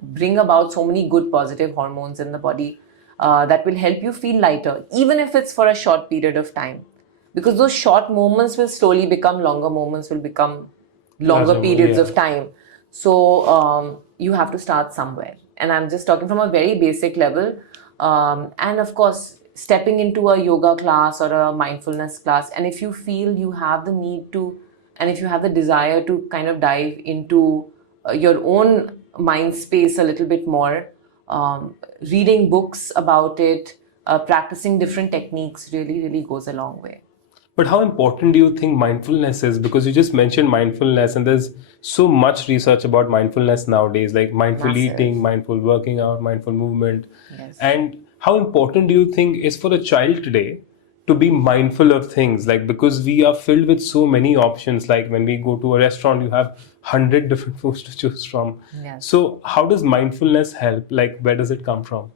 bring about so many good positive hormones in the body that will help you feel lighter, even if it's for a short period of time. Because those short moments will slowly become longer moments, will become longer periods of time. So you have to start somewhere. And I'm just talking from a very basic level. And of course, stepping into a yoga class or a mindfulness class. And if you feel you have the need to, and if you have the desire to kind of dive into your own mind space a little bit more, reading books about it, practicing different techniques really, really goes a long way. But how important do you think mindfulness is? Because you just mentioned mindfulness, and there's so much research about mindfulness nowadays, like mindful Massive. eating, mindful working out, mindful movement. Yes. And how important do you think is for a child today to be mindful of things? Like, because we are filled with so many options. Like when we go to a restaurant, you have 100 different foods to choose from. Yes. So how does mindfulness help? Like, where does it come from?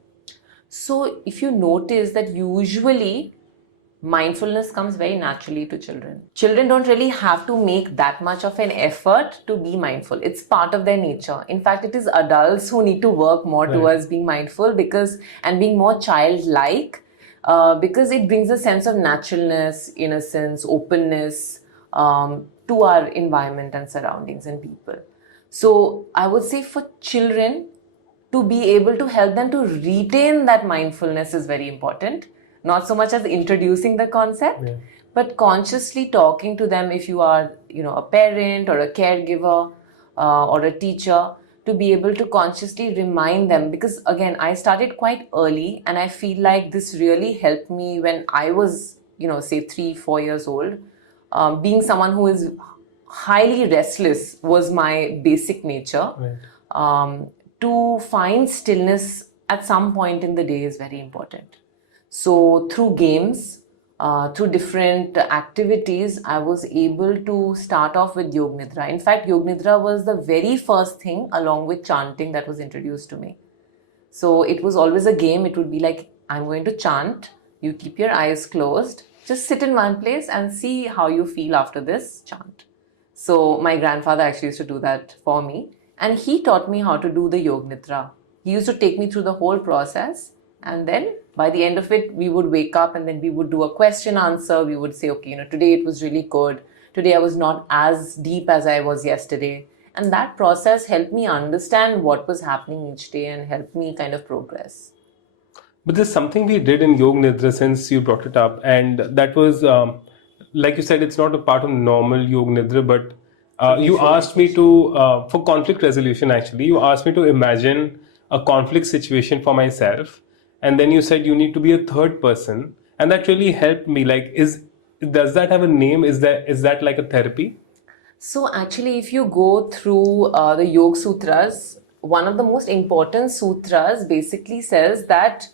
So if you notice that usually mindfulness comes very naturally to children. Children don't really have to make that much of an effort to be mindful. It's part of their nature. In fact, it is adults who need to work more towards being mindful, because and being more childlike, because it brings a sense of naturalness, innocence, openness to our environment and surroundings and people. So I would say for children, to be able to help them to retain that mindfulness is very important. Not so much as introducing the concept, but consciously talking to them if you are, a parent or a caregiver or a teacher, to be able to consciously remind them. Because again, I started quite early, and I feel like this really helped me when I was, say 3-4 years old. Being someone who is highly restless was my basic nature. To find stillness at some point in the day is very important. So through games, through different activities, I was able to start off with Yoga Nidra. In fact, Yoga Nidra was the very first thing along with chanting that was introduced to me. So it was always a game. It would be like, I'm going to chant, you keep your eyes closed, just sit in one place and see how you feel after this chant. So my grandfather actually used to do that for me. And he taught me how to do the Yoga Nidra. He used to take me through the whole process, and then by the end of it, we would wake up and then we would do a question answer. We would say, okay, today it was really good. Today I was not as deep as I was yesterday. And that process helped me understand what was happening each day and helped me kind of progress. But there's something we did in Yoga Nidra since you brought it up, and that was, like you said, it's not a part of normal Yoga Nidra, but you asked me to, for conflict resolution actually, you asked me to imagine a conflict situation for myself, and then you said you need to be a third person, and that really helped me. Like, does that have a name? Is that like a therapy? So actually, if you go through the Yoga Sutras, one of the most important sutras basically says that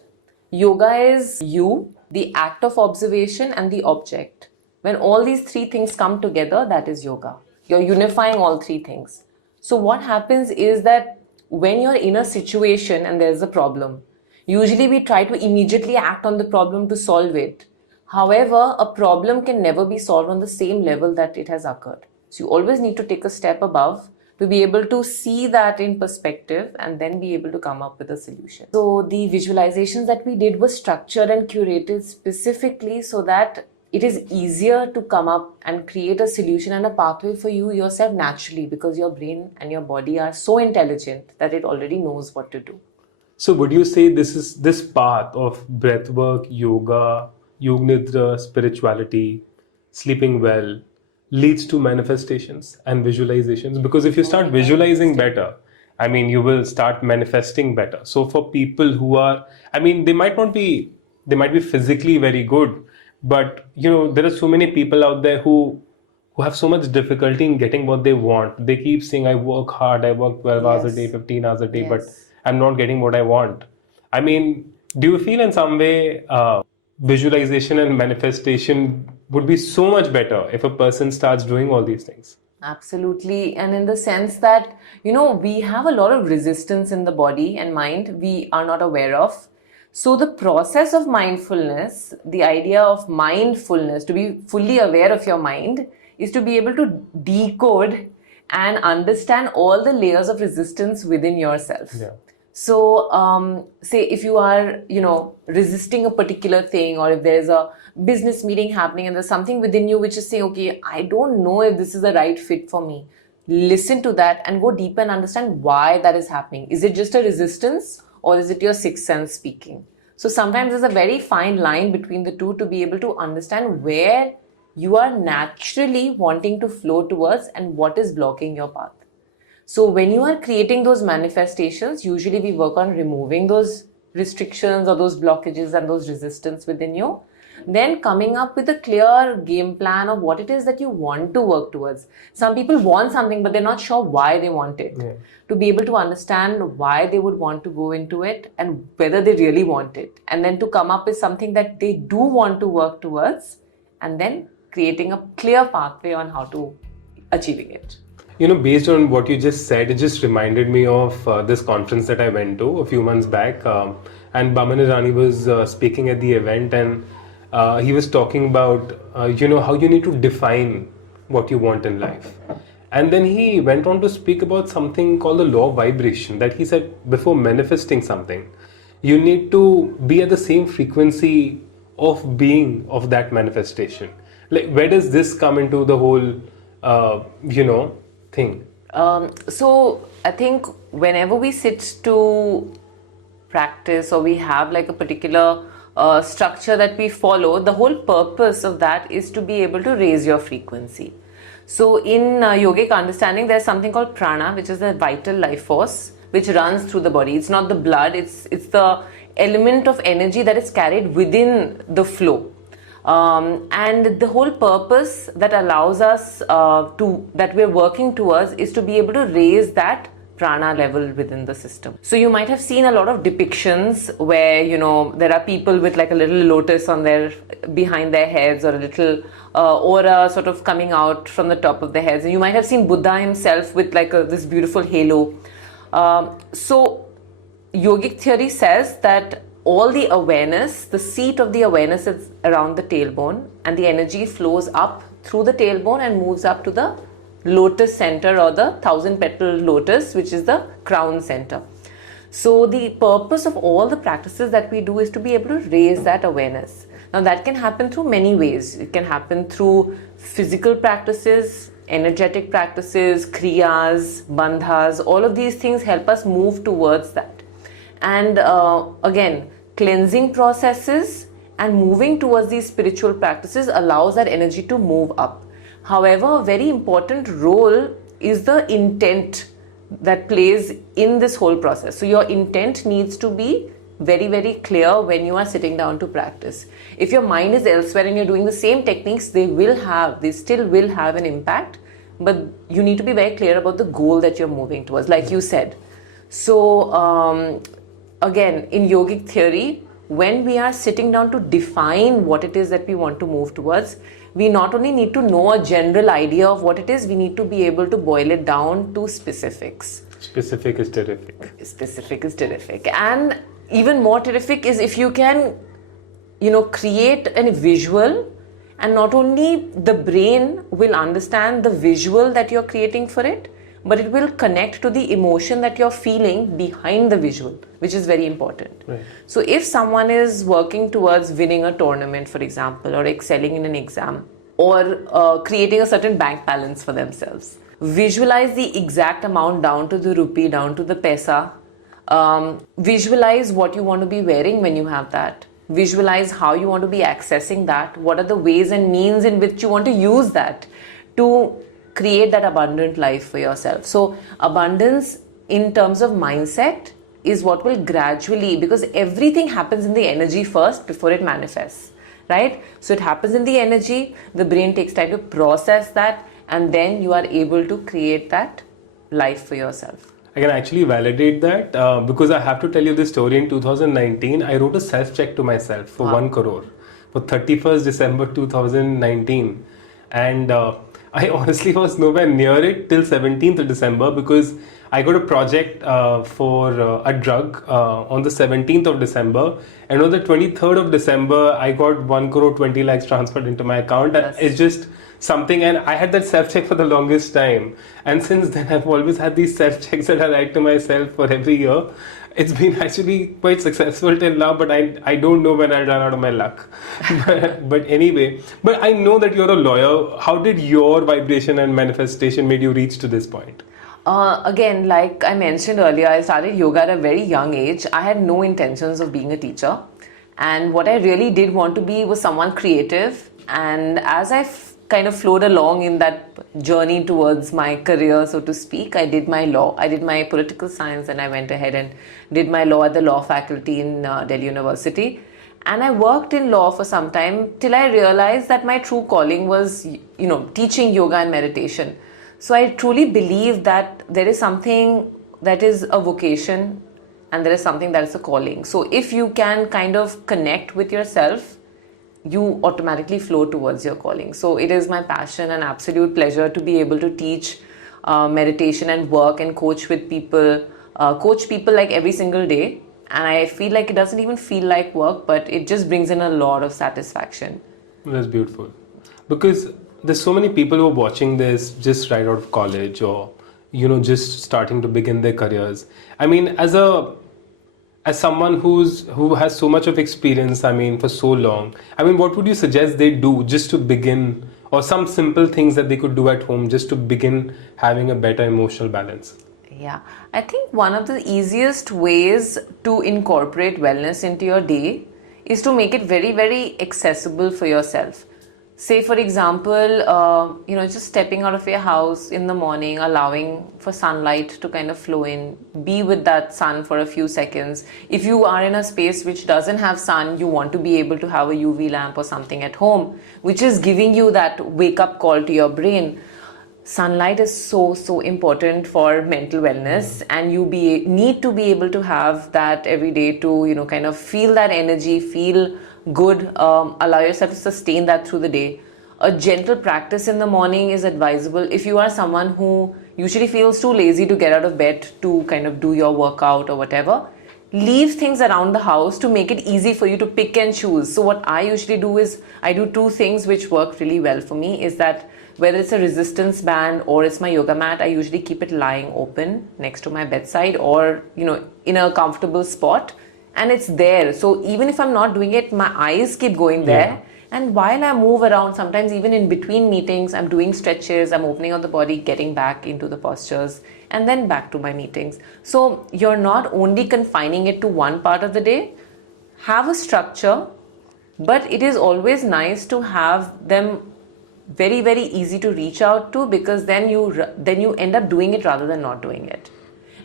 yoga is you, the act of observation, and the object. When all these three things come together, that is yoga. You're unifying all three things. So what happens is that when you're in a situation and there's a problem, usually we try to immediately act on the problem to solve it. However, a problem can never be solved on the same level that it has occurred. So you always need to take a step above to be able to see that in perspective and then be able to come up with a solution. So the visualizations that we did were structured and curated specifically so that it is easier to come up and create a solution and a pathway for you yourself naturally, because your brain and your body are so intelligent that it already knows what to do. So would you say this path of breathwork, yoga, Yoga Nidra, spirituality, sleeping well, leads to manifestations and visualizations? Because if you start visualizing better, I mean, you will start manifesting better. So for people who are, I mean, they might be physically very good, but there are so many people out there who have so much difficulty in getting what they want. They keep saying, I work hard, I work 12 hours a day, 15 hours a day, but I'm not getting what I want. I mean, do you feel in some way visualization and manifestation would be so much better if a person starts doing all these things? Absolutely. And in the sense that, we have a lot of resistance in the body and mind we are not aware of. So the process of mindfulness, the idea of mindfulness, to be fully aware of your mind, is to be able to decode and understand all the layers of resistance within yourself. Yeah. So, say if you are, resisting a particular thing, or if there's a business meeting happening and there's something within you which is saying, okay, I don't know if this is the right fit for me. Listen to that and go deep and understand why that is happening. Is it just a resistance, or is it your sixth sense speaking? So sometimes there's a very fine line between the two to be able to understand where you are naturally wanting to flow towards and what is blocking your path. So when you are creating those manifestations, usually we work on removing those restrictions or those blockages and those resistance within you. Then coming up with a clear game plan of what it is that you want to work towards. Some people want something, but they're not sure why they want it. Yeah. To be able to understand why they would want to go into it and whether they really want it. And then to come up with something that they do want to work towards, and then creating a clear pathway on how to achieving it. Based on what you just said, it just reminded me of this conference that I went to a few months back. And Baman Irani was speaking at the event, and he was talking about, how you need to define what you want in life. And then he went on to speak about something called the law of vibration, that he said before manifesting something, you need to be at the same frequency of being of that manifestation? Like, where does this come into the whole, thing? So I think whenever we sit to practice or we have like a particular structure that we follow, the whole purpose of that is to be able to raise your frequency. So in yogic understanding, there's something called prana, which is the vital life force which runs through the body. It's not the blood, it's the element of energy that is carried within the flow. And the whole purpose that allows us that we're working towards is to be able to raise that prana level within the system. So you might have seen a lot of depictions where there are people with like a little lotus on behind their heads, or a little aura sort of coming out from the top of their heads, and you might have seen Buddha himself with like this beautiful halo. So yogic theory says that all the awareness, the seat of the awareness is around the tailbone, and the energy flows up through the tailbone and moves up to the lotus center, or the 1,000-petal lotus, which is the crown center. So the purpose of all the practices that we do is to be able to raise that awareness. Now that can happen through many ways. It can happen through physical practices, energetic practices, kriyas, bandhas. All of these things help us move towards that. And again, cleansing processes and moving towards these spiritual practices allows that energy to move up. However, a very important role is the intent that plays in this whole process. So your intent needs to be very, very clear when you are sitting down to practice. If your mind is elsewhere and you're doing the same techniques, they still will have an impact, but you need to be very clear about the goal that you're moving towards, like you said. So again, in yogic theory, when we are sitting down to define what it is that we want to move towards, we not only need to know a general idea of what it is, we need to be able to boil it down to specifics. Specific is terrific. Specific is terrific. And even more terrific is if you can, create a visual, and not only the brain will understand the visual that you're creating for it, but it will connect to the emotion that you're feeling behind the visual, which is very important. Right. So if someone is working towards winning a tournament, for example, or excelling in an exam, or creating a certain bank balance for themselves, visualize the exact amount down to the rupee, down to the paisa. Visualize what you want to be wearing when you have that. Visualize how you want to be accessing that. What are the ways and means in which you want to use that to create that abundant life for yourself. So abundance in terms of mindset is what will gradually, because everything happens in the energy first before it manifests, right? So it happens in the energy, the brain takes time to process that, and then you are able to create that life for yourself. I can actually validate that because I have to tell you this story. In 2019, I wrote a self-check to myself for 1 crore for 31st December 2019. And I honestly was nowhere near it till 17th of December because I got a project for a drug on the 17th of December. And on the 23rd of December, I got 1 crore 20 lakhs transferred into my account. Yes. It's just something, and I had that self-check for the longest time. And since then, I've always had these self-checks that I write to myself for every year. It's been actually quite successful till now, but I don't know when I'll run out of my luck. but anyway, but I know that you're a lawyer. How did your vibration and manifestation made you reach to this point? Again, like I mentioned earlier, I started yoga at a very young age. I had no intentions of being a teacher. And what I really did want to be was someone creative. And as I kind of flowed along in that journey towards my career, so to speak, I did my law. I did my political science, and I went ahead and did my law at the law faculty in Delhi University. And I worked in law for some time till I realized that my true calling was, teaching yoga and meditation. So I truly believe that there is something that is a vocation and there is something that is a calling. So if you can kind of connect with yourself, you automatically flow towards your calling. So it is my passion and absolute pleasure to be able to teach meditation and work and coach people like every single day. And I feel like it doesn't even feel like work, but it just brings in a lot of satisfaction. That's beautiful. Because there's so many people who are watching this just right out of college or, just starting to begin their careers. I mean, as a As someone who has so much of experience, I mean, for so long, I mean, what would you suggest they do just to begin, or some simple things that they could do at home just to begin having a better emotional balance? Yeah, I think one of the easiest ways to incorporate wellness into your day is to make it very, very accessible for yourself. Say, for example, just stepping out of your house in the morning, allowing for sunlight to kind of flow in, be with that sun for a few seconds. If you are in a space which doesn't have sun, you want to be able to have a UV lamp or something at home, which is giving you that wake up call to your brain. Sunlight is so important for mental wellness, and you need to be able to have that every day to kind of feel that energy, feel good, allow yourself to sustain that through the day. A gentle practice in the morning is advisable if you are someone who usually feels too lazy to get out of bed to kind of do your workout or whatever. Leave things around the house to make it easy for you to pick and choose. So what I usually do is I do two things which work really well for me, is that whether it's a resistance band or it's my yoga mat, I usually keep it lying open next to my bedside or in a comfortable spot, and it's there. So even if I'm not doing it, my eyes keep going there. Yeah. And while I move around, sometimes even in between meetings, I'm doing stretches, I'm opening out the body, getting back into the postures, and then back to my meetings. So you're not only confining it to one part of the day. Have a structure, but it is always nice to have them very, very easy to reach out to, because then you end up doing it rather than not doing it.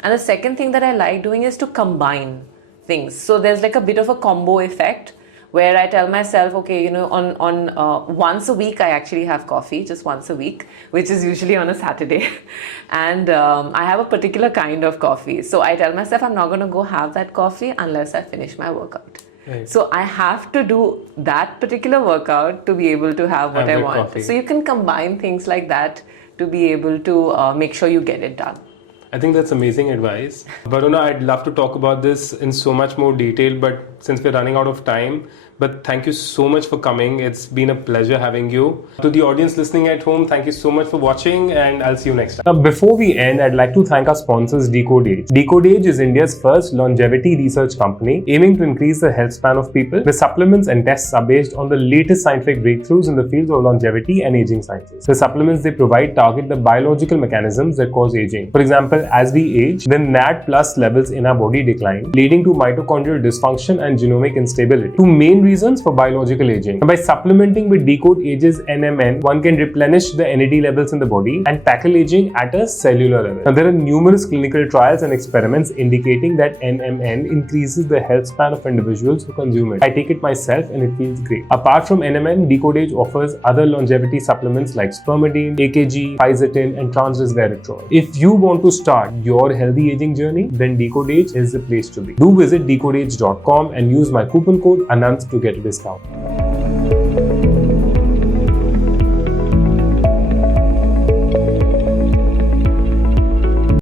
And the second thing that I like doing is to combine things. So there's like a bit of a combo effect where I tell myself, okay, on once a week I actually have coffee, just once a week, which is usually on a Saturday. And I have a particular kind of coffee. So I tell myself I'm not going to go have that coffee unless I finish my workout. Right. So I have to do that particular workout to be able to have what I want. Coffee. So you can combine things like that to be able to make sure you get it done. I think that's amazing advice. Varuna, I'd love to talk about this in so much more detail, but since we're running out of time, but thank you so much for coming. It's been a pleasure having you. To the audience listening at home, thank you so much for watching, and I'll see you next time. Now, before we end, I'd like to thank our sponsors, Decode Age. Decode Age is India's first longevity research company aiming to increase the health span of people. The supplements and tests are based on the latest scientific breakthroughs in the fields of longevity and aging sciences. The supplements they provide target the biological mechanisms that cause aging. For example, as we age, the NAD plus levels in our body decline, leading to mitochondrial dysfunction and genomic instability. Two main reasons for biological aging. And by supplementing with Decode Age's NMN, one can replenish the NAD levels in the body and tackle aging at a cellular level. Now, there are numerous clinical trials and experiments indicating that NMN increases the health span of individuals who consume it. I take it myself and it feels great. Apart from NMN, Decode Age offers other longevity supplements like spermidine, AKG, fisetin, and transresveratrol. If you want to start your healthy aging journey, then Decode Age is the place to be. Do visit decodeage.com and use my coupon code Anant to get a discount.